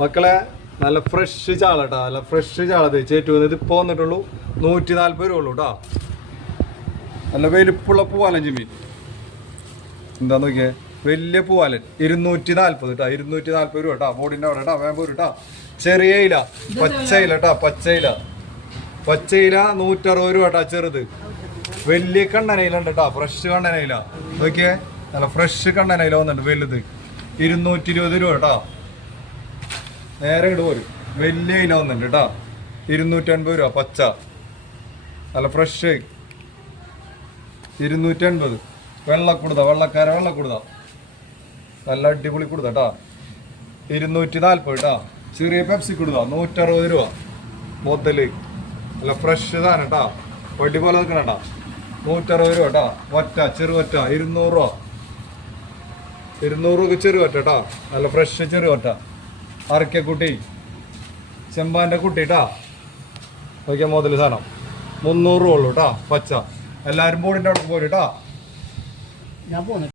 മക്കളെ നല്ല ഫ്രഷ് ചാള കേട്ടോ നല്ല ഫ്രഷ് ചാള ചേറ്റു വന്നത് ഇപ്പോൾ വന്നിട്ടുള്ളൂ. നൂറ്റി നാൽപ്പത് രൂപ ഉള്ളൂ കേട്ടോ നല്ല വലിപ്പുള്ള പൂവാലൻ ചെമ്മീൻ എന്താ നോക്കിയേ? വലിയ പൂവാലൻ. ഇരുന്നൂറ്റി നാൽപ്പത് കേട്ടോ ഇരുന്നൂറ്റി നാൽപ്പത് രൂപ കേട്ടോ ബോർഡിന്റെ അവിടെ കേട്ടോ വേമ്പൂർ കേട്ടോ ചെറിയ ഇല. പച്ചയില കേട്ടോ പച്ചയില പച്ചയില നൂറ്ററുപത് രൂപ കേട്ടോ ചെറുത്. വലിയ കണ്ണനയിലുണ്ട് കേട്ടോ ഫ്രഷ് കണ്ണനയില നോക്കിയേ? നല്ല ഫ്രഷ് കണ്ണനയില വന്നിട്ടുണ്ട് വലുത്. ഇരുന്നൂറ്റി ഇരുപത് രൂപ കേട്ടോ നേരെ ഇട പോരും. വലിയ ഇല വന്നിട്ടുണ്ട് കേട്ടോ ഇരുന്നൂറ്റി അൻപത് രൂപ പച്ച. നല്ല ഫ്രഷ് ഇരുന്നൂറ്റി അൻപത് വെള്ളക്കുടുത വെള്ളക്കാര വെള്ളക്കുടുത. നല്ല അടിപൊളി കുടുത കേട്ടോ ഇരുന്നൂറ്റി നാൽപ്പത് കേട്ടാ ചെറിയ പെപ്സി കുടുത നൂറ്ററുപത് രൂപ. മുതൽ. നല്ല ഫ്രഷ് താൻ കേട്ടാ വടി പോലെ നിൽക്കണ നൂറ്ററുപത് രൂപ കേട്ടാ ഒറ്റ ചെറുവറ്റ ഇരുന്നൂറ് രൂപ. ഇരുന്നൂറ് രൂപ ചെറുവറ്റ കേട്ടാ നല്ല ഫ്രഷ് ചെറുവറ്റ. അറക്കക്കുട്ടി ചെമ്പാന്റെ കുട്ടി കേട്ടാ നോക്കിയാൽ മുതൽ സാധനം. മുന്നൂറ് രൂപ ഉള്ളൂ കേട്ടാ പച്ച. എല്ലാവരും ബോർഡിന്റെ അവിടെ പോലും കേട്ടാ ഞാൻ പോന്നു.